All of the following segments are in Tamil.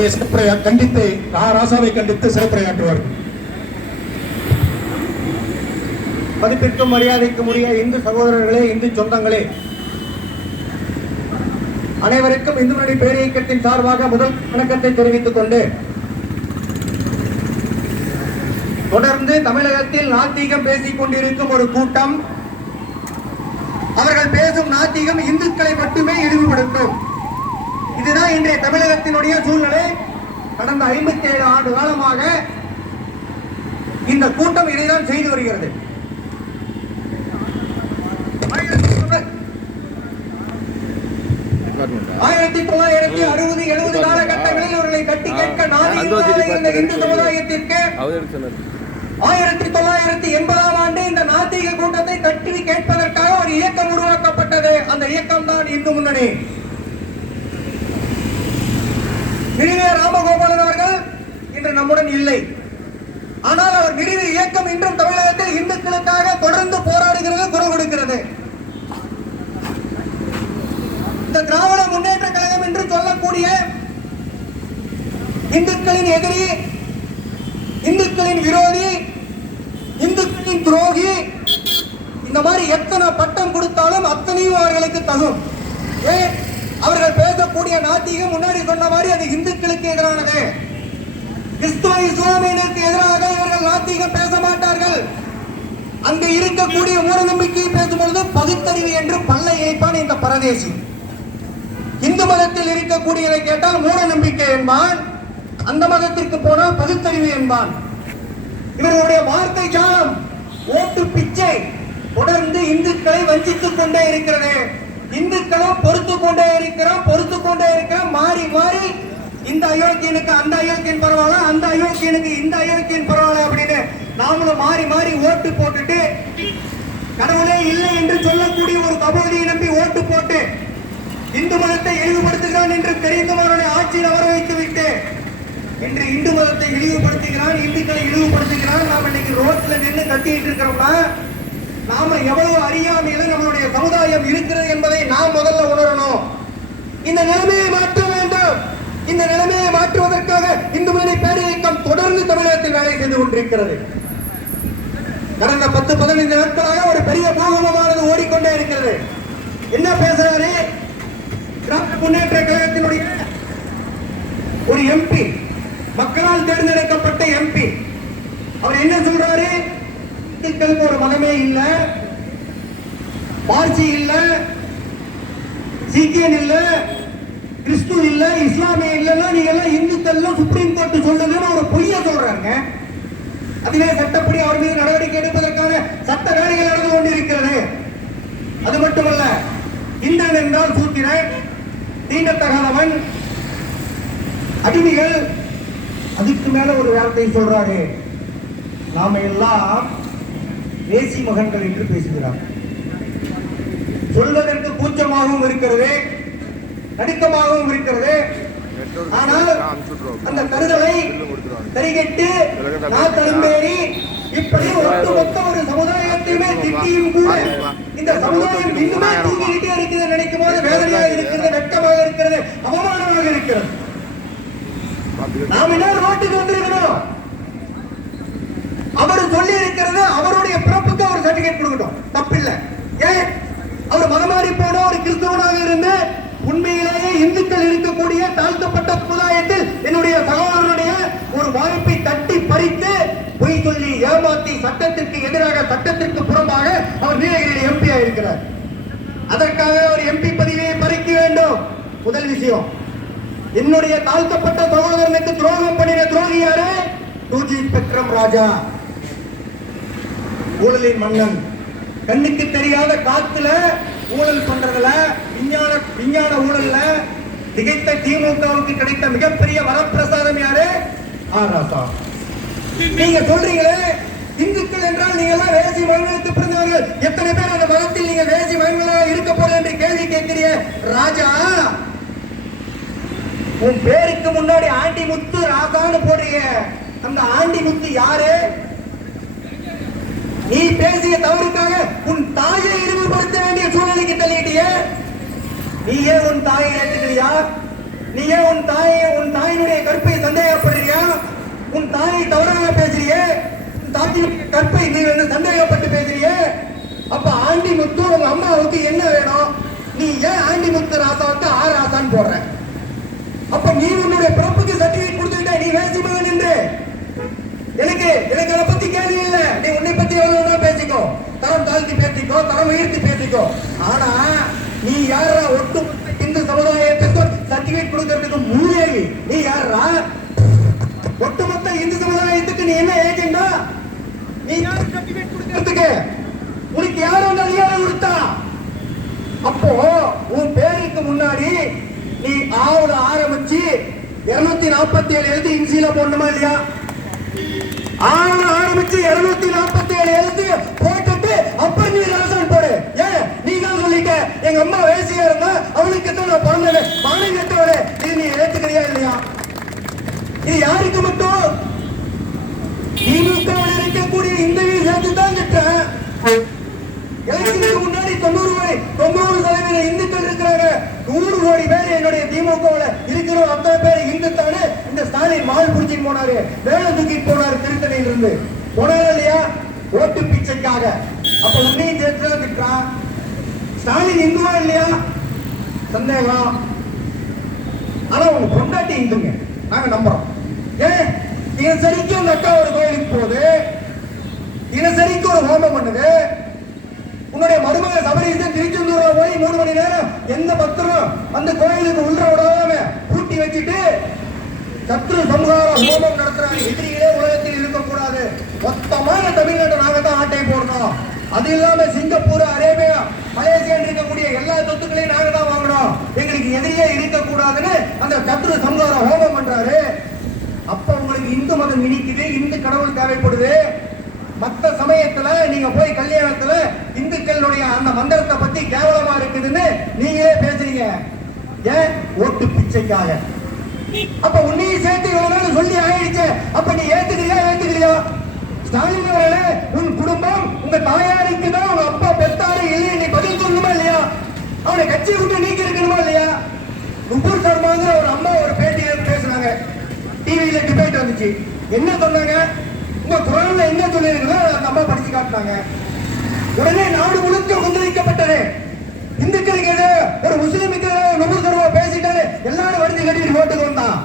அவருடைய சிறப்புரையை கண்டித்து ராசாவை கண்டித்து சிறப்புரையாற்றுவார். மதிப்பிற்கும் மரியாதைக்கும் உரிய இந்து சகோதரர்களே, இந்து சொந்தங்களே, அனைவருக்கும் இந்து முன்னணி பேரியக்கத்தின் சார்பாக முதல் வணக்கத்தை தெரிவித்துக் கொண்டு, தொடர்ந்து தமிழகத்தில் நாத்திகம் பேசிக் கொண்டிருக்கும் ஒரு கூட்டம், அவர்கள் பேசும் நாத்திகம் இந்துக்களை மட்டுமே இழிவுபடுத்தும். இதுதான் இன்றைய தமிழகத்தினுடைய சூழ்நிலை. கடந்த 57 ஆண்டு காலமாக இந்த கூட்டம் இதைதான் செய்து வருகிறது. 1960-70 காலகட்டங்களில் அவர்களை கட்டி கேட்க நாத்திக இந்து சமுதாயத்திற்கு 1980ஆம் ஆண்டு இந்த நாத்திக கூட்டத்தை கட்டி கேட்பதற்காக ஒரு இயக்கம் உருவாக்கப்பட்டது. அந்த இயக்கம் தான் இந்து முன்னணி. ராமகோபாலன் அவர்கள் இன்று நம்முடன் இல்லை. ஆனால் அவர் விரிவு இயக்கம் இன்றும் தமிழகத்தில் இந்துக்களுக்காக தொடர்ந்து போராடுகிறது, குரல் கொடுக்கிறது. இந்த திராவிட முன்னேற்ற கழகம் என்று சொல்லக்கூடிய இந்துக்களின் எதிரி, இந்துக்களின் விரோதி, இந்துக்களின் துரோகி, இந்த மாதிரி எத்தனை பட்டம் கொடுத்தாலும் அத்தனையும் அவர்களுக்கு தகும். ஏன் அவர்கள் பேசக்கூடிய நாத்திகம் முன்னாடி சொன்ன மாதிரி அது இந்துக்களுக்கு எதிரானது. கிறிஸ்துவ இஸ்லாமியனுக்கு எதிராக இவர்கள் நாத்திகம் பேச மாட்டார்கள். அங்கு இருக்கக்கூடிய மூட நம்பிக்கையை பேசும்பொழுது பகுத்தறிவு என்று பல்லை இணைப்பான் இந்த பரதேசி. இந்து மதத்தில் இருக்கக்கூடியதை கேட்டால் மூட நம்பிக்கை என்பான், அந்த மதத்திற்கு போனால் பகுத்தறிவு என்பான். இவர்களுடைய வார்த்தை ஜாலம், ஓட்டு பிச்சை தொடர்ந்து இந்துக்களை வஞ்சித்துக் கொண்டே இருக்கிறது. இந்துக்களும் பொறுத்து கொண்டே இருக்கிறோம். மாறி மாறி இந்த அயோக்கியனுக்கு அந்த அயோக்கியன் பரவாயில்ல, அந்த அயோக்கியனுக்கு இந்த அயோக்கியன் பரவாயில்ல அப்படின்னு நாமளும் மாறி மாறி ஓட்டு போட்டுட்டு, கடவுளே இல்லை என்று சொல்லக்கூடிய ஒரு கபோதியை நம்பி ஓட்டு போட்டு இந்து மதத்தை இழிவுபடுத்துகிறான் என்று தெரிந்தும் அவருடைய ஆட்சியில் அமர வைத்து விட்டு இன்று இந்து மதத்தை இழிவுபடுத்துகிறான், இந்துக்களை இழிவுபடுத்துகிறான். நாம் இன்னைக்கு ரோட்ல நின்று கட்டிட்டு இருக்கிறோம்னா நாம எவ்வளவு அறியாமையில நம்மளுடைய சமுதாயம் இருக்கிறது என்பதை நாம் முதல்ல உணரணும். இந்த நிலைமையை மாற்ற வேண்டும். இந்த நிலைமையை மாற்றுவதற்காக இந்து முன்னணி பேரியக்கம் தொடர்ந்து தமிழகத்தில் வேலை செய்து கொண்டிருக்கிறது. கடந்த 10-15 நாட்களாக ஒரு பெரிய பூகம்பமானது ஓடிக்கொண்டே இருக்கிறது. என்ன பேசுறாரு? திராவிட முன்னேற்ற கழகத்தினுடைய ஒரு எம்பி, மக்களால் தேர்ந்தெடுக்கப்பட்ட எம்பி, அவர் என்ன சொல்றாரு? இந்துக்களுக்கு ஒரு மதமே இல்ல, பார்சி இல்ல, சீக்கியன் இல்ல, கிறிஸ்து இல்ல, இஸ்லாமிய இல்லன்னா நீங்க எல்லாம் இந்துக்கள் சுப்ரீம் கோர்ட் சொல்லுதுன்னு ஒரு பொய்ய சொல்றாங்க. அதுவே சட்டப்படி அவர் மீது நடவடிக்கை எடுப்பதற்கான சட்ட வேலைகள் நடந்து கொண்டிருக்கிறது. அது மட்டுமல்ல, இந்திரன் என்றால் சூத்திரன், தீண்டத்தகாதவன், அடிமைகள். அதுக்கு மேல ஒரு வார்த்தை சொல்றாரு, நாம எல்லாம் தேசி மகன்கள் என்று பேசுகிறார். சொல்வதற்கு கூச்சமாகவும் இருக்கிறது, நடுக்கமாகவும் இருக்கிறது. ஆனால் அந்த கருதலை சரிகட்டு நாத்தெரும்பேறி இப்படி ஒட்டுமொத்த ஒரு சமுதாயத்தையுமே திட்டியும் கூட இந்த சமுதாயம் இன்னுமே தூங்கிக்கிட்டே இருக்கிறது நினைக்கும் போது வேதனையாக இருக்கிறது, வெட்கமாக இருக்கிறது, அவமானமாக இருக்கிறது. நாம் என்ன ரோட்டுக்கு வந்திருக்கிறோம்? அவர் சொல்லி இருக்கிறது அவருடைய பிறப்புக்கு அவர் சர்டிபிகேட் கொடுக்கட்டும், தப்பில்லை. ஏன் அவர் மதமாறி போன ஒரு கிறிஸ்தவனாக இருந்து உண்மையிலேயே இந்துக்கள் இருக்கக்கூடிய தாழ்த்தப்பட்ட சமுதாயத்தில் என்னுடைய சகோதரனுடைய ஒரு வாய்ப்பை தட்டி பறித்து பொய் சொல்லி ஏமாத்தி சட்டத்திற்கு எதிராக, சட்டத்திற்கு புறம்பாக அவர் நீலகிரி எம்பியா இருக்கிறார். அதற்காக அவர் எம்பி பதவியை பறிக்க வேண்டும். முதல் விஷயம், என்னுடைய தாழ்த்தப்பட்ட சகோதரனுக்கு துரோகம் பண்ணின துரோகி யாரு? 2G ஸ்பெக்ட்ரம் ராஜா, ஊழலின் மன்னன். கண்ணுக்கு தெரியாத காத்துல ஊழல் பண்றதுல, விஞ்ஞான ஊழல்ல திகைத்த திமுகவுக்கு கிடைத்த மிகப்பெரிய வரப்பிரசாதம் யாரு? ஆர் ராசா. நீங்க சொல்றீங்களே இந்துக்கள் என்றால் நீங்க எல்லாம் வேசி மகன்களுக்கு பிறந்தவர்கள், எத்தனை பேர் அந்த மதத்தில் நீங்க வேசி மகன்களாக இருக்க போற என்று கேள்வி கேட்கிறிய ராஜா. உன் பேருக்கு முன்னாடி ஆண்டி முத்து ராசான்னு போடுறிய அந்த ஆண்டி முத்து யாரு? நீ பேசிய தவறுக்காக உன் தாயை இழிவுபடுத்த வேண்டிய சூழ்நிலைக்கு தள்ளிட்டிய. நீயே உன் தாயை ஏற்றுக்கிறியா? நீயே உன் தாயினுடைய தாயை தவறாக பேசுறியே, தாத்தின் கற்பை நீ சந்தேகப்பட்டு பேசுறியே. அப்ப ஆண்டிமுத்து உங்க அம்மாவுக்கு என்ன வேணும்? நீ ஏன் ஆண்டிமுத்து ராசாவுக்கு ஆர் ராசான்னு போடுற? அப்ப நீ உன்னுடைய பிறப்புக்கு சர்டிபிகேட் கொடுத்துட்ட, நீ வேசி மகன் என்று. எனக்கு அதை பத்தி கேள்வி இல்ல. நீ உன்னை பத்தி எவ்வளவு பேசிக்கோ, தரம் தாழ்த்தி பேசிக்கோ, தரம் உயர்த்தி பேசிக்கோ. ஆனா நீ யாரா ஒட்டுமொத்த இந்து சமுதாயத்துக்கு சர்டிபிகேட் கொடுக்கறதுக்கு மூதேவி? நீ யாரா? ஒட்டுமொத்த இந்து சமுதாயத்துக்கு நீ என்ன ஏஜெண்டா? நீ யாரு சர்டிபிகேட் கொடுக்கறதுக்கு? உனக்கு யார் அந்த அதிகாரம் கொடுத்தா? அப்போ உன் பேருக்கு முன்னாடி நீ ஆவுல ஆரம்பிச்சு 247 எழுதி இன்சில போடணுமா இல்லையா? ஆவுல ஆரம்பிச்சு 247 எழுதி போட்டுட்டு அப்ப நீ ராசன் போடு. ஏன் நீ தான் சொல்லிட்ட எங்க அம்மா வேசியா இருந்தா அவளுக்கு தான் நான் பிறந்தேன், மானம் கட்டவளே. இது நீ ஏத்துக்கிறியா இல்லையா? இது யாருக்கு மட்டும்? திமுக இருக்கக்கூடிய இந்த சேர்த்து தான் திட்டேன். எலெக்ஷனுக்கு முன்னாடி 90% இந்துக்கள் இருக்கிறாங்க. 100 கோடி பேர் என்னுடைய திமுகவில் இருக்கிற அத்தனை பேர் இந்துத்தானு இந்த ஸ்டாலின் மால் புடிச்சிட்டு போனாரு, வேலை தூக்கிட்டு போனாரு திருத்தணியில இருந்து. போனாரு இல்லையா? ஓட்டு பிச்சைக்காக. அப்ப உன்னையும் சேர்த்துதான் திட்டான். ஸ்டாலின் இந்துவா இல்லையா? சந்தேகம். ஆனா உங்க பொண்டாட்டி இந்துங்க, நாங்க நம்புறோம். ஏன் தினசரிக்கு அந்த அக்கா ஒரு கோயிலுக்கு போகுது, தினசரிக்கு ஒரு ஹோமம் பண்ணுது. உன்னுடைய மருமக சபரீசன் திருச்செந்தூர்ல போய் 3 மணி நேரம் எந்த பக்தரும் அந்த கோயிலுக்கு உள்ள விடாம பூட்டி வச்சுட்டு சத்ரு சம்ஹார ஹோமம் நடத்துறாங்க. எதிரிகளே உலகத்தில் இருக்கக்கூடாது, மொத்தமான தமிழ்நாட்டை நாங்க தான் ஆட்டை போடணும். அது இல்லாம சிங்கப்பூர், அரேபியா, மலேசியா இருக்கக்கூடிய எல்லா சொத்துக்களையும் நாங்க தான் வாங்கணும், எங்களுக்கு எதிரியே இருக்கக்கூடாதுன்னு அந்த சத்ரு சம்ஹார ஹோமம் பண்றாரு. அப்ப உங்களுக்கு இந்து மதம் இனிக்குது, இந்து கடவுள் தேவைப்படுது. மற்ற சமயத்துல நீங்க போய் கல்யாணத்துல இந்துக்களுடைய அந்த மந்திரத்தை பத்தி கேவலமா இருக்குதுன்னு நீங்களே பேசுறீங்க. ஏன்? ஓட்டு பிச்சைக்காக. அப்ப உன்னையும் சேர்த்து இவ்வளவு சொல்லி ஆயிடுச்சு. அப்ப நீ ஏத்துக்கிறியா? ஸ்டாலின் அவர்களே, உன் குடும்பம் உங்க தாயாருக்கு தான் உங்க அப்பா பெத்தாரு இல்லையா? நீ பதில் சொல்லணுமா இல்லையா? அவனை கட்சியை விட்டு நீக்கி இருக்கணுமா இல்லையா? நுபுர் சர்மாங்கிற ஒரு அம்மா ஒரு பேட்டியில பேசுறாங்க, டிவியில டிபேட் வந்துச்சு. என்ன சொன்னாங்க? உங்க குரான்ல என்ன சொல்லிருக்கோ அந்த அம்மா படிச்சு காட்டினாங்க. உடனே நாடு முழுக்க கொந்தளிக்கப்பட்டது. இந்துக்களுக்கு ஒரு முஸ்லிமுக்கு நுபுர் சர்மா பேசிட்டாரு, எல்லாரும் வருத்தி கட்டிட்டு ஓட்டுக்கு வந்தான்.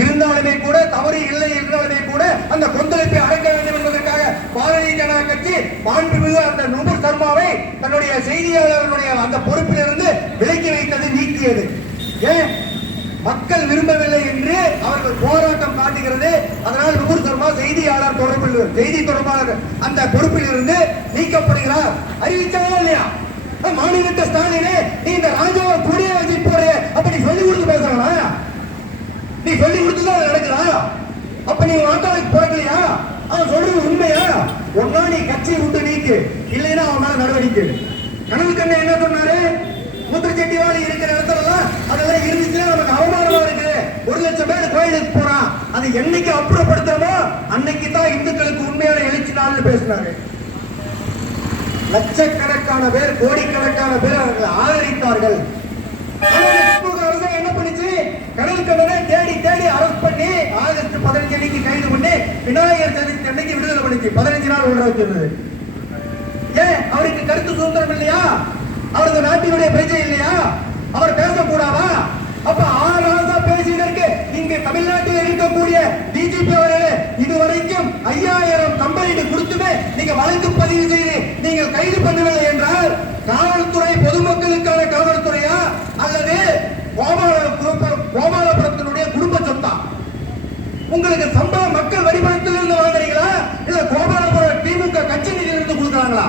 இருந்தாலுமே கூட தவறு இல்லை என்றாலுமே கூட அந்த கொந்தளிப்பை அடக்க வேண்டும் என்பதற்காக பாரதிய ஜனதா கட்சி மாண்புமிகு அந்த நுபுர் சர்மாவை தன்னுடைய செய்தியாளர்களுடைய அந்த பொறுப்பிலிருந்து விலக்கி வைத்தது, நீக்கியது. ஏன்? மக்கள் விரும்பவில்லை என்று அவர்கள் போராட்டம் காட்டுகிறது. அதனால் நுபுர் சர்மா செய்தியாளர் செய்தி தொடர்பாளர் அந்த பொறுப்பில் இருந்து நீக்கப்படுகிறார். அறிவிச்சாவா இல்லையா? மாநில ஸ்டாலினே, நீ இந்த ராஜாவை கூடிய வச்சு போற, அப்ப நீ சொல்லி கொடுத்து பேசுறா? நீ சொல்லி கொடுத்துதான் நடக்கிறா? அப்ப நீ ஆட்டாளுக்கு பிறக்கலையா? அவன் சொல்றது உண்மையா? ஒன்னா நீ கட்சியை விட்டு நீக்கு, இல்லைன்னா அவன் மேல நடவடிக்கை. கனவு கண்ண என்ன சொன்னாரு? முத்திரச்செட்டிவாளி இருக்கிற இடத்துல அதெல்லாம் இருந்துச்சுன்னா நமக்கு அவமானமா இருக்கு. 1,00,000 பேர் கோயிலுக்கு போறான், அதை என்னைக்கு அப்புறப்படுத்துறோமோ அன்னைக்கு தான் இந்துக்களுக்கு உண்மையான எழுச்சி நாள்னு பேசினாரு. லட்சக்கணக்கான பேர், கோடிக்கணக்கான பேர் அவர்களை ஆதரித்தார்கள். அரசு என்ன பண்ணிச்சு? கடல் கண்ணனை தேடி அரெஸ்ட் பண்ணி ஆகஸ்ட் 15 அன்னைக்கு கைது பண்ணி விநாயகர் சதுர்த்தி அன்னைக்கு விடுதலை பண்ணிச்சு. 15 நாள் உள்ள வச்சிருந்தது. ஏன்? அவருக்கு கருத்து சுதந்திரம் இல்லையா? அவருக்கு நாட்டினுடைய பிரஜை இல்லையா? அவர் பேசக்கூடாதா? அப்ப ஆறாசா பேசியதற்கு நீங்க தமிழ்நாட்டில் இருக்கக்கூடிய டிஜிபி அவர்களே, இதுவரைக்கும் 5000 கம்ப்ளைண்ட் கொடுத்துமே நீங்க வழக்கு பதிவு செய்து நீங்கள் கைது பண்ணவில்லை என்றால் காவல்துறை பொதுமக்களுக்கான காவல்துறையா அல்லது கோபாலபுரத்தினுடைய குடும்ப சொத்தா? உங்களுக்கு சம்பளம் மக்கள் வரிபணத்திலிருந்து வாங்குறீங்களா இல்ல கோபாலபுரம் திமுக கட்சி நிதியிலிருந்து கொடுக்குறாங்களா?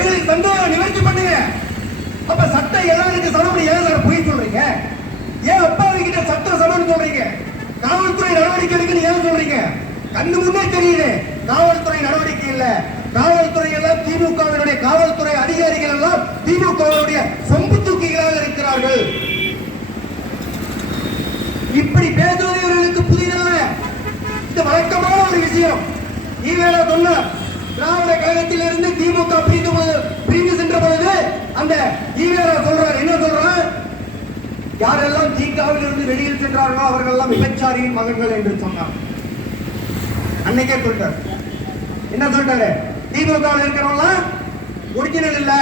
எங்களுக்கு சந்தேகம் நிவர்த்தி பண்ணுங்க. அப்ப சட்டம் எல்லாருக்கு சமம் ஏன் சார் பொய் சொல்றீங்க? ஏன் அப்பாவி கிட்ட சட்டம் சமம் சொல்றீங்க? காவல்துறை நடவடிக்கை எடுக்குன்னு ஏன் சொல்றீங்க? கண்ணு முன்னே தெரியுது காவல்துறை நடவடிக்கை இல்ல. காவல்துறை எல்லாம் திமுகவினுடைய காவல்துறை அதிகாரிகள் எல்லாம் திமுகவுடைய சொம்பு தூக்கிகளாக இருக்கிறார்கள். இப்படி பேசுவது இவர்களுக்கு புதிதல்ல, இது வழக்கமான ஒரு விஷயம். ஈவேரா சொன்னார், திராவிட கழகத்தில் இருந்து திமுக பிரிந்து சென்ற பொழுது அந்த ஈவேரா சொல்றார், என்ன சொல்றார்? யாரெல்லாம் தீக்காவில் இருந்து வெளியில் சென்றார்களோ அவர்கள் எல்லாம் விபச்சாரியின் மகன்கள் என்று சொன்னார். அன்னைக்கே சொல்லிட்டார். என்ன சொல்லிட்டாரு? திமுகவில் இருக்கிறவங்களாம் ஒரிஜினல் இல்ல,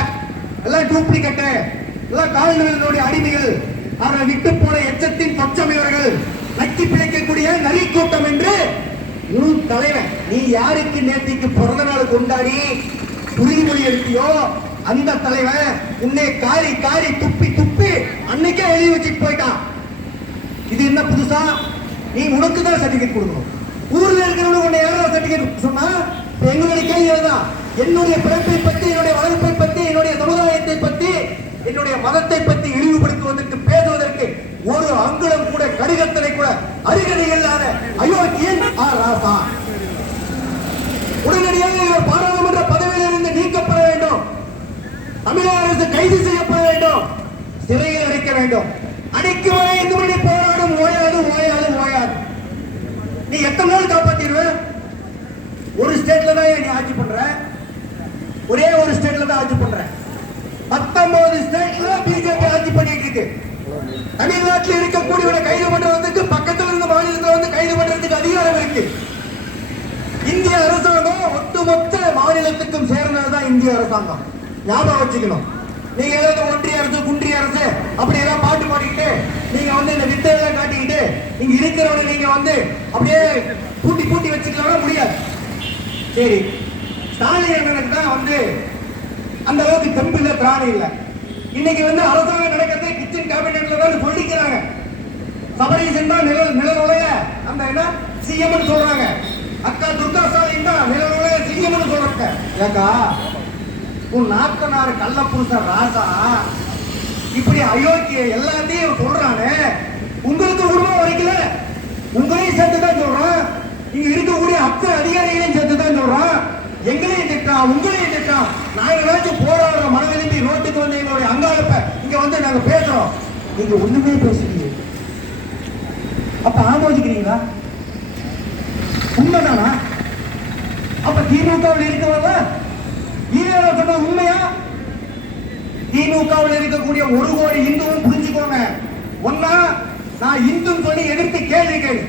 எல்லாம் டூப்ளிகேட், எல்லாம் கால்நடைகளுடைய அடிமைகள், அவரை விட்டு போன எச்சத்தின் பச்சம் இவர்கள், நக்கி பிழைக்கக்கூடிய நரி கூட்டம் என்று தலைவன். நீ யாருக்கு நேற்றுக்கு பிறந்த நாள் கொண்டாடி உறுதிமொழி எடுத்தியோ அந்த தலைவன் உன்னை காரி காரி துப்பி துப்பி அன்னைக்கே எழுதி வச்சுட்டு போயிட்டான். இது என்ன புதுசா? நீ உனக்கு தான் சர்டிபிகேட் கொடுக்கணும். ஊர்ல இருக்கிறவங்க உன்னை யாராவது சர்டிபிகேட் சொன்னா எங்களுடைய கேள்வி தான். என்னுடைய பிறப்பை பத்தி, என்னுடைய வளர்ப்பை பத்தி, என்னுடைய சமுதாயத்தை பத்தி, என்னுடைய மதத்தை பத்தி இழிவுபடுத்துவதற்கு பேசுவதற்கு ஒரு அங்குலம் கூட, கடிதத்தினை கூட அருகதை இல்லாத அயோக்கியன் ராசா உடனடியாக இவர் பாராளுமன்ற பதவியில் இருந்து நீக்கப்பட வேண்டும். தமிழக அரசு கைது செய்யப்பட வேண்டும், சிறையில் அடைக்க வேண்டும். அடைக்கும் வரை இந்த மணி போராடும் ஓயாது ஓயாது ஓயாது. நீ எத்தனை நாள் காப்பாத்திடுவ? ஒரு ஸ்டேட்ல தான் நீ ஆட்சி பண்ற, ஒரே ஒரு ஸ்டேட்ல தான் ஆட்சி பண்ற. 19 ஸ்டேட்ல பிஜேபி ஆட்சி பண்ணிட்டு இருக்கு. தமிழ்நாட்டில் இருக்கக்கூடியவரை கைது பண்றதுக்கு பக்கத்துல இருந்த மாநிலத்தில் வந்து கைது பண்றதுக்கு அதிகாரம் இருக்கு. இந்திய அரசாங்கம் ஒட்டுமொத்த மாநிலத்துக்கும் சேர்ந்ததுதான் இந்திய அரசாங்கம். ஞாபகம் வச்சுக்கணும். நீங்க ஏதாவது ஒன்றிய அரசு, குன்றிய அரசு அப்படி ஏதாவது பாட்டு பாடிக்கிட்டு நீங்க வந்து இந்த வித்தையெல்லாம் காட்டிக்கிட்டு நீங்க இருக்கிறவங்க நீங்க வந்து அப்படியே பூட்டி பூட்டி வச்சுக்கலாம் முடியாது. சரி, ஸ்டாலின் அண்ணனுக்கு தான் வந்து அந்த அளவுக்கு தெம்பு இல்ல, திராணி இல்ல. இன்னைக்கு வந்து அரசாங்கம் நடக்கிறது கிச்சன் கேபினெட்ல தான் சொல்லிக்கிறாங்க. சபரீசன் தான் நிழல் உலக அந்த என்ன சிஎம் சொல்றாங்க. அக்கா துர்கா ஸ்டாலின் தான் நிழல் உலக சிஎம் சொல்றாங்க. ஏக்கா உன் நாத்தனார் கள்ளப்புருஷன் ராசா இப்படி அயோக்கிய எல்லாத்தையும் சொல்றானே, உங்களுக்கு உருவம் வரைக்கல, உங்களையும் சேர்த்துதான் சொல்றான். இங்க இருக்கக்கூடிய அத்தனை அதிகாரிகளையும் சேர்த்துதான் சொல்றான். எங்களையும் திட்டான், உங்களையும் திட்டான். நாங்களாச்சும் போராடுற மனநிலைமை ரோட்டுக்கு வந்து எங்களுடைய அங்காளப்ப இங்க வந்து நாங்க பேசுறோம். நீங்க ஒண்ணுமே பேசுறீங்க. அப்ப ஆமோதிக்கிறீங்களா? உண்மைதானா? அப்ப திமுகவில் இருக்கிறவங்க ஈரோட சொன்ன உண்மையா? திமுகவில் இருக்கக்கூடிய 1 கோடி இந்துவும் புரிஞ்சுக்கோங்க. ஒன்னா நான் இந்துன்னு சொல்லி எதிர்த்து கேள்வி கேளு,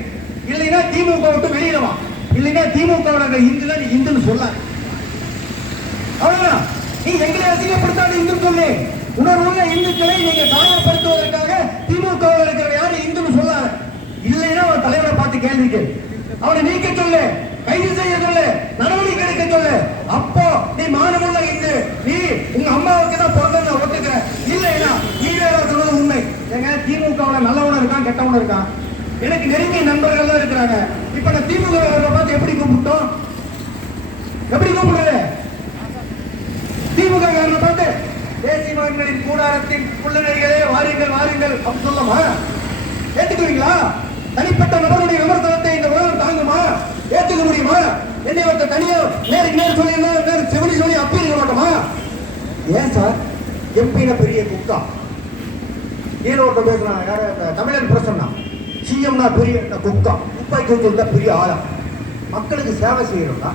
இல்லைன்னா திமுக விட்டு வெளியிடுவா, இல்லைன்னா திமுக இந்துல நீ இந்துன்னு சொல்ல. அவ்வளவுதான். நீ எங்களை அசிங்கப்படுத்தாத இந்து சொல்லு. உணர்வுள்ள இந்துக்களை நீங்க காயப்படுத்துவதற்காக திமுக இருக்கிற யாரும் இந்துன்னு சொல்லாத. இல்லைன்னா ஒரு தலைவரை பார்த்து கேள்வி கேளு, அவனை நீக்க சொல்லு, கைது செய்ய சொல்லு, நடவடிக்கை எடுக்க சொல்லு. அப்போ நீ மானமுள்ள இந்து, நீ உங்க அம்மாவுக்கு தான் பிறந்த ஒத்துக்கிற. இல்லைன்னா ஈரோட சொல்றது உண்மை. எங்க திமுக நல்லவனும் இருக்கான், கெட்டவனும் இருக்கான். எனக்கு நெருங்கிய நண்பர்கள் தான் இருக்கிறாங்க. இப்ப நான் திமுக பார்த்து எப்படி கூப்பிட்டோம்? எப்படி கூப்பிடுறது? திமுக காரனை பார்த்து தேசிய மகளிரின் கூடாரத்தின் புள்ளநெறிகளே வாருங்கள் வாருங்கள் அப்படின்னு சொல்லமா? ஏத்துக்குவீங்களா? தனிப்பட்ட நபருடைய விமர்சனத்தை இந்த உலகம் தாங்குமா? ஏத்துக்க முடியுமா? என்னை ஒருத்த தனியா நேருக்கு நேர் சொல்லி செவனி சொல்லி அப்பி இருக்க மாட்டோமா? ஏன் சார் எம்பின பெரிய குப்தா ஈரோட்ட பேசுறாங்க. யார தமிழன் பிரசன்னா சிஎம்னா பெரிய குப்தா, துப்பாக்கி கொடுத்தா பெரிய ஆழம். மக்களுக்கு சேவை செய்யறோம்னா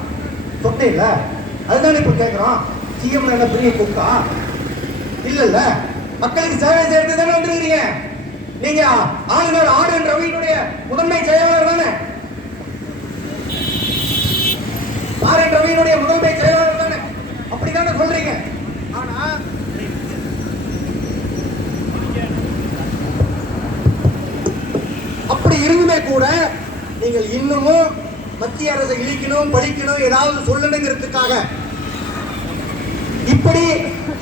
சொன்னே இல்ல, அதுதானே இப்ப கேட்கிறோம். சிஎம் என்ன பெரிய குப்தா இல்ல, மக்களுக்கு சேவை செய்யறது தானே வந்துருக்கீங்க. நீங்க ஆளுநர் ஆர்.என். ரவியினுடைய முதன்மை செயலாளர் தானே, ஆர்.என். ரவியினுடைய முதன்மை செயலாளர் தானே, அப்படித்தானே சொல்றீங்க. ஆனா அப்படி இருந்துமே கூட நீங்கள் இன்னமும் மத்திய அரசை இழிக்கணும், படிக்கணும், ஏதாவது சொல்லணுங்கிறதுக்காக இப்படி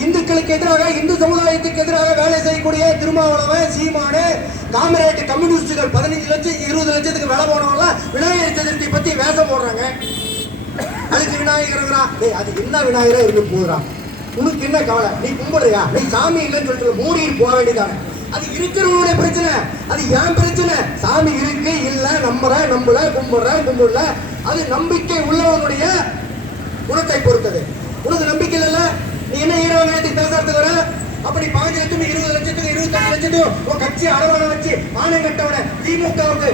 இந்துக்களுக்கு எதிராக, இந்து சமுதாயத்துக்கு எதிராக வேலை செய்யக்கூடிய திருமாவளவன், சீமானு, காமரேட், கம்யூனிஸ்டுகள் 15 லட்சம் 20 லட்சத்துக்கு வேலை போனவங்களாம் விநாயகர் சதுர்த்தி பத்தி வேஷம் போடுறாங்க. அதுக்கு விநாயகர் அது என்ன விநாயகரா இருந்து போடுறான். உனக்கு என்ன கவலை? நீ கும்பிடுறியா? நீ சாமி இல்லைன்னு சொல்லிட்டு மூடிட்டு போக வேண்டியதானே. அது இருக்கிறவங்களுடைய பிரச்சனை, அது ஏன் பிரச்சனை? சாமி இருக்கு இல்ல, நம்புற நம்பல, கும்பிடுற கும்பிடல, அது நம்பிக்கை உள்ளவனுடைய குணத்தை பொறுத்தது. உனக்கு நம்பிக்கை இல்ல, நீ என்ன 20 லட்சத்துக்கு பேசுறதுக்கு வர? அப்படி 15 லட்சம் 20 லட்சத்துக்கு 25 லட்சத்துக்கு உன் கட்சி அரவாணம் வச்சு மானம் கட்டவன திமுகவுக்கு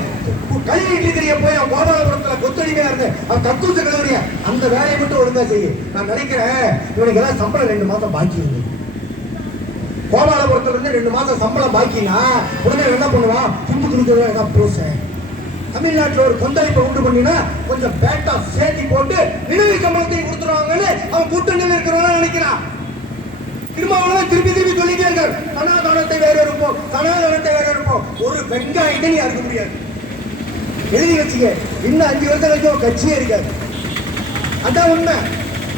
கழுவிட்டு இருக்கிற போய் கோபாலபுரத்துல கொத்தடிமையா இருந்து அவன் கக்கூச கழுவுறிய அந்த வேலையை மட்டும் ஒழுங்கா செய்ய. நான் நினைக்கிறேன் இவனுக்கு எல்லாம் சம்பளம் 2 மாசம் பாக்கி இருக்கு. கோபாலபுரத்துல இருந்து 2 மாசம் சம்பளம் பாக்கினா உடனே என்ன பண்ணுவான், துண்டு கொடுக்கறதா ஏதாவது ப்ரோஸ். தமிழ்நாட்டில் ஒரு கொந்தளிப்பை உண்டு பண்ணினா கொஞ்சம் பேட்டா சேர்த்தி போட்டு நிலுவை சம்பளத்தையும் கொடுத்துருவாங்கன்னு அவன் கூட்டணியில் இருக்கிறவங்க நினைக்கிறான். திருமாவளவன் திருப்பி சொல்லிட்டே இருக்காரு, சனாதனத்தை வேற இருப்போம், சனாதனத்தை வேற இருப்போம். ஒரு வெங்காயத்தை நீ அறுக்க முடியாது. எழுதி வச்சுக்க, இன்னும் 5 வருஷம் கழிச்சு கட்சியே இருக்காது. அதான் உண்மை.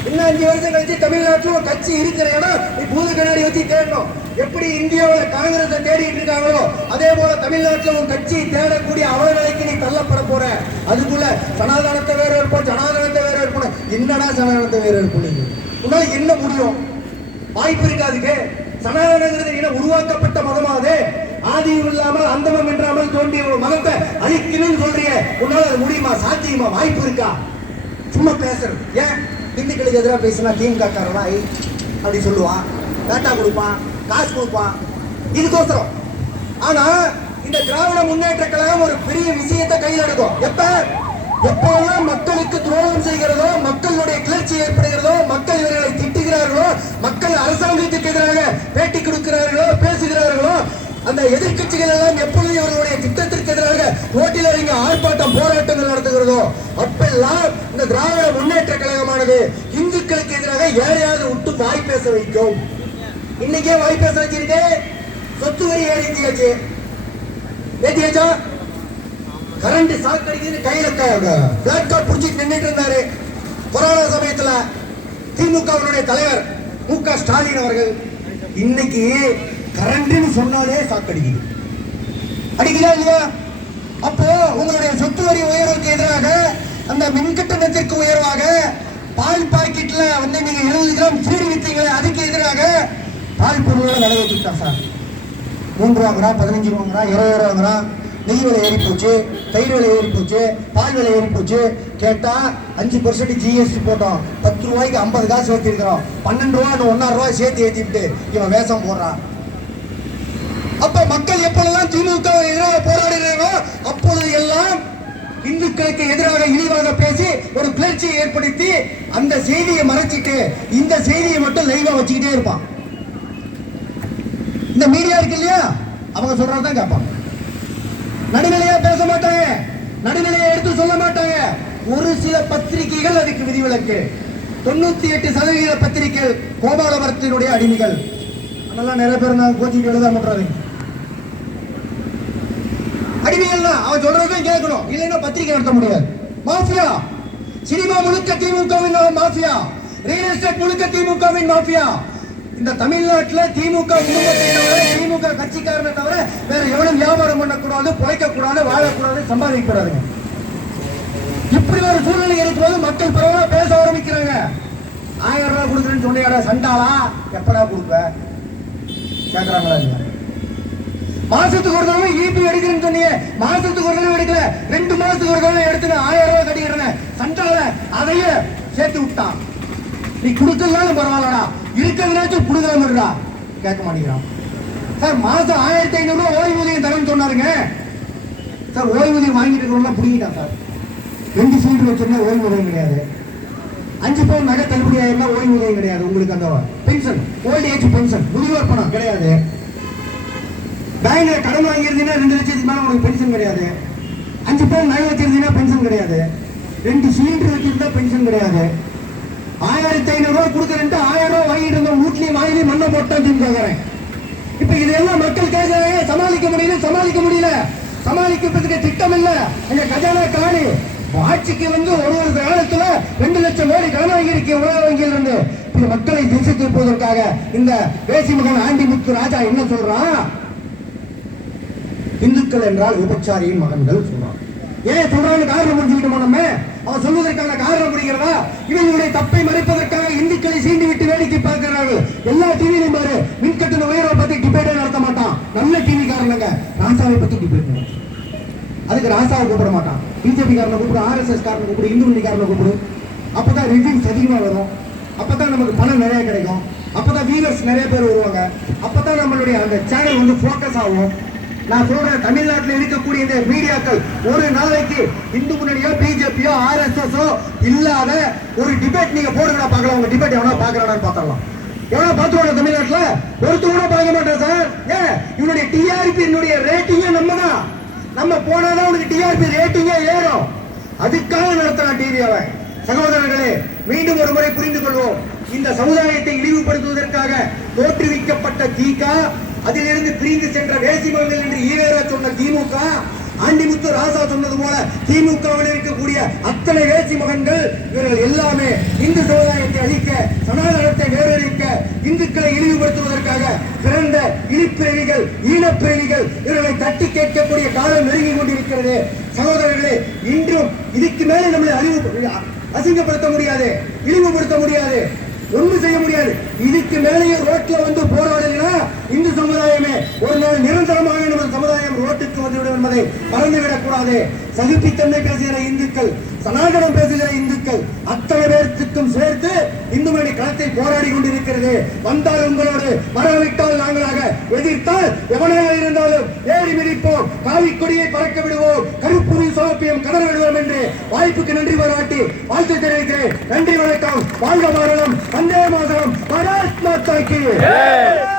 இன்னும் 5 வருஷம் கழிச்சு தமிழ்நாட்டில் ஒரு கட்சி இருக்கிற இடம் நீ பூத கண்ணாடி வச்சு தேடணும். எப்படி இந்தியாவில் காங்கிரஸை தேடிட்டு இருக்காங்களோ அதே போல தமிழ்நாட்டில் ஒரு கட்சி தேடக்கூடிய அவர்களுக்கு நீ தள்ளப்பட போற. அதுக்குள்ள சனாதனத்தை வேற இருப்போம், சனாதனத்தை வேற இருப்போம். என்னடா சனாதனத்தை வேற இருப்போம்? நீங்க உன்னால என்ன முடியும்? வாய்ப்பு இருக்காதுக்கு. சனாதனங்கிறது என்ன உருவாக்கப்பட்ட மதமாவது? ஆதியும் இல்லாமல் அந்தமம் இன்றாமல் தோன்றிய ஒரு மதத்தை அழிக்கணும்னு சொல்றீங்க. உன்னால அது முடியுமா? சாத்தியமா? வாய்ப்பு இருக்கா? சும்மா பேசுறது ஏன்? இந்துக்களுக்கு எதிராக பேசினா திமுக காரனா அப்படி சொல்லுவான், பேட்டா கொடுப்பான், காசு கொடுப்பான், இதுக்கோசரம். ஆனா இந்த திராவிட முன்னேற்ற கழகம் ஒரு பெரிய விஷயத்தை கையில் எடுக்கும். எப்பெல்லாம் மக்களுக்கு துரோகம் செய்கிறதோ, மக்களுடைய கிளர்ச்சி ஏற்படுகிறதோ, மக்கள் இவர்களை திட்டுகிறார்களோ, மக்கள் அரசாங்கத்துக்கு எதிராக பேட்டி கொடுக்கிறார்களோ, பேசுகிறார்களோ, அந்த எதிர்கட்சிகள் எல்லாம் எப்பொழுது இவர்களுடைய திட்டத்திற்கு எதிராக ரோட்டில் இறங்கி ஆர்ப்பாட்டம் போராட்டங்கள் நடத்துகிறதோ அப்பெல்லாம் இந்த திராவிட முன்னேற்ற கழகமானது இந்துக்களுக்கு எதிராக யாரையாவது விட்டு வாய் பேச வைக்கும். இன்னைக்கே வாய் பேச வச்சிருக்கு. சொத்து வரி ஏற்றியாச்சு, ஏற்றியாச்சா? கரண்ட் ஷாக் அடிக்குது, கையில பிளாக் கார்டு புடிச்சிட்டு நின்றுட்டு இருந்தாரு. கொரோனா சமயத்துல திமுகவினுடைய தலைவர் மு.க. ஸ்டாலின் அவர்கள் இன்னைக்கு கரண்ட்னு சொன்னாலே ஷாக் அடிக்குது. அடிக்குதா இல்லையா? அப்போ உங்களுடைய சொத்து வரி உயர்வுக்கு எதிராக, அந்த மின்கட்டணத்திற்கு உயர்வாக, பால் பாக்கெட்ல வந்து நீங்க 70 கிராம் ஃப்ரீ வித்தீங்களே அதுக்கு எதிராக பால் பொருளோட விலை வச்சுட்டான் சார். 3 ரூபாங்கிறா, 15 ரூபாங்கிறா, 20 ரூபாங்கிறா. நெய் விலை ஏறி போச்சு, தயிர் விலை ஏறி போச்சு, பால் விலை ஏறி போச்சு. கேட்டா 5% ஜிஎஸ்டி போட்டோம், 10 ரூபாய்க்கு 50 காசு ஏற்றிருக்கிறோம், 12 ரூபா 1.5 ரூபாய் சேர்த்து ஏற்றிட்டு இவன் வேஷம் போடுறான். அப்ப மக்கள் எப்பொழுதெல்லாம் திமுக எதிராக போராடுகிறார்களோ அப்பொழுது எல்லாம் இந்துக்களுக்கு எதிராக இழிவாக பேசி ஒரு கிளர்ச்சியை ஏற்படுத்தி அந்த செய்தியை மறைச்சிட்டு இந்த செய்தியை மட்டும் லைவா வச்சுக்கிட்டே இருப்பான். இந்த மீடியா இருக்கு இல்லையா, அவங்க சொல்றதான் கேட்பான். நடுநிலையா பேச மாட்டாங்க, நடுநிலையை எடுத்து சொல்ல மாட்டாங்க. ஒரு சில பத்திரிகைகள் அதுக்கு விதிவிலக்கு. 98% பத்திரிகைகள் கோபாலபுரத்தினுடைய அடிமைகள். அதெல்லாம் நிறைய பேர் நான் கோச்சிட்டு எழுத மாட்டாங்க. அடிமைகள் அவன் சொல்றதையும் கேட்கணும், இல்லைன்னா பத்திரிகை நடத்த முடியாது. மாஃபியா சினிமா முழுக்க திமுகவின் மாஃபியா, ரியல் எஸ்டேட் முழுக்க திமுகவின் மாஃபியா. இந்த தமிழ்நாட்டில் திமுக குடும்பத்தை தவிர, திமுக கட்சிக்காரனை தவிர வேற எவனும் வியாபாரம் பண்ணக்கூடாது, பிழைக்க கூடாது, வாழக்கூடாது, சம்பாதிக்க கூடாதுங்க. இப்படி ஒரு சூழ்நிலை இருக்கும்போது மக்கள் பரவாயில்ல பேச ஆரம்பிக்கிறாங்க. 1000 ரூபாய் கொடுக்குறேன்னு சொன்னியாடா சண்டாளா, எப்படா கொடுப்ப கேட்கறாங்களா இல்லையா? மாசத்துக்கு ஒரு தடவை இபி எடுக்கிறேன்னு சொன்னீங்க, மாசத்துக்கு ஒரு தடவை எடுக்கல, 2 மாசத்துக்கு ஒரு தடவை எடுத்து 1000 ரூபாய் கட்டிக்கிறேன் சண்டால, அதையே சேர்த்து விட்டான். நீ கொடுக்கலான்னு பரவாயில்லடா, இருக்கிறதுனாச்சும் கொடுக்காமடா, கேட்க மாட்டேங்கிறான். சார் மாசம் 1500 ரூபாய் ஓய்வூதியம் தரேன்னு சொன்னாருங்க சார். ஓய்வூதியம் வாங்கிட்டு இருக்கிறவங்க பிடிக்கிட்டான் சார். 2 சீட்டு வச்சிருந்தா ஓய்வூதியம் கிடையாது, 5 பவுன் நகை தள்ளுபடி ஆயிருந்தா ஓய்வூதியம் கிடையாது. உங்களுக்கு அந்த பென்ஷன், ஓல்ட் ஏஜ் பென்ஷன், முதியோர் பணம் கிடையாது. பேங்க்ல கடன் வாங்கியிருந்தீங்கன்னா 2 லட்சத்துக்கு மேல உங்களுக்கு பென்ஷன் கிடையாது. 5 பவுன் நகை வச்சிருந்தீங்கன்னா பென்ஷன் கிடையாது. 2 சிலிண்டர் வச்சிருந்தா பென்ஷன் கிடையாது. 1500 ரூபாய் கொடுக்குறேன்ட்டு 1000 ரூபாய் வாங்கிட்டு இருந்தோம், வீட்லயும் வாயிலையும் மண்ணை போட்டான்னு கேட்கறேன். இப்ப இதெல்லாம் மக்கள் கேட்கறாங்க, சமாளிக்க முடியல. சமாளிக்கிறதுக்கு திட்டம் இல்ல. எங்க கஜானா காணி ஆட்சிக்கு வந்து ஒரு காலத்துல 2 லட்சம் கோடி கடன் வாங்கியிருக்க உலக வங்கியில் இருந்து. இந்த மக்களை திசை திருப்பதற்காக இந்த தேசிய மகன் ஆண்டிமுத்து ராஜா என்ன சொல்றான்? இந்துக்கள் என்றால் விபச்சாரியின் மகன்கள் சொல்றான். ஏன் சொல்றான்னு காரணம் புரிஞ்சுக்கிட்டோமா? நம்ம அவன் சொல்வதற்கான காரணம் புரிகிறதா? இவங்களுடைய தப்பை மறைப்பதற்காக இந்துக்களை சீண்டி விட்டு வேடிக்கை பார்க்கிறார்கள். எல்லா டிவிலையும் பாரு, மின்கட்டண உயர்வை பத்தி டிபேட்டே நடத்த மாட்டான். நல்ல டிவி காரணங்க ராசாவை பத்தி டிபேட் பண்ணுவான். அதுக்கு ராசாவை கூப்பிட மாட்டான். பிஜேபி காரனை கூப்பிடு, RSS காரனை கூப்பிடு, இந்து மணி காரனை கூப்பிடு. அப்பதான் ரிவ்யூஸ் அதிகமா வரும், அப்பதான் நமக்கு பணம் நிறைய கிடைக்கும், அப்பதான் வியூவர்ஸ் நிறைய பேர் வருவாங்க, அப்பதான் நம்மளுடைய அந்த சேனல் வந்து போக்கஸ் ஆகும். நான் சொல்றேன், தமிழ்நாட்டில் இருக்கக்கூடிய இந்த மீடியாக்கள் ஒரு நாளைக்கு இந்து முன்னணியோ பிஜேபியோ RSS இல்லாத ஒரு டிபேட் நீங்க போடுங்க பார்க்கலாம். உங்க டிபேட் எவனா பாக்குறான்னு பார்த்தலாம். எவ்வளவு பார்த்துவாங்க தமிழ்நாட்டுல? ஒருத்தர் கூட பார்க்க மாட்டான் சார். ஏன்? இவனுடைய டிஆர்பி ரேட்டிங்கே நம்ம தான். நம்ம போனாதான் உனக்கு டிஆர்பி ரேட்டிங்கே ஏறும். அதுக்காக நடத்துறான் டிவி அவன். சகோதரர்களே, மீண்டும் ஒரு முறை புரிந்து கொள்வோம். இந்த சமுதாயத்தை இழிவுபடுத்துவதற்காக தோற்றுவிக்கப்பட்ட திக, அதிலிருந்து பிரிந்து சென்ற வேசிமங்கள் என்று ஈவேரா சொன்ன திமுக, ஆண்டிமுத்து ராசா சொன்னது போல திமுகவில் இருக்கக்கூடிய அத்தனை வேசி மகன்கள், இவர்கள் எல்லாமே இந்து சமுதாயத்தை அழிக்க, சனாதனத்தை வேறழிக்க, இந்துக்களை இழிவுபடுத்துவதற்காக பிறந்த இழிப்பிறவிகள், ஈனப்பிறவிகள். இவர்களை தட்டி கேட்கக்கூடிய காலம் நெருங்கி கொண்டிருக்கிறது. சகோதரர்களே, இன்றும் இதுக்கு மேலே நம்மளை அசிங்கப்படுத்த முடியாது, இழிவுபடுத்த முடியாது, ஒன்றும் செய்ய முடியாது. இதுக்கு மேலேயே ரோட்ல வந்து போராடலைன்னா இந்து சமுதாயமே ஒரு நாள் நிரந்தரமாக நம்ம சமுதாயம் ரோட்டுக்கு வந்துவிடும் என்பதை மறந்துவிடக் கூடாது. சகிப்புத்தன்மை பேசுகிற இந்துக்கள், சனாதனம் பேசுகிற இந்துக்கள் அத்தனை பேருக்கும் சேர்த்து இந்து மணி களத்தை போராடி கொண்டிருக்கிறது. வந்தால் உங்களோடு, வரவிட்டால் நாங்களாக, எதிர்த்தால் எவனாக இருந்தாலும் ஏறி மிதிப்போம், காவி கொடியை பறக்க விடுவோம், கருப்புரி சோப்பியம் கதற விடுவோம் என்று வாய்ப்புக்கு நன்றி பாராட்டி வாழ்த்து தெரிவிக்கிறேன். நன்றி, வணக்கம், வாழ்க பாரதம், வந்தே மாதரம், பாரத் மாதா கி ஜெய்.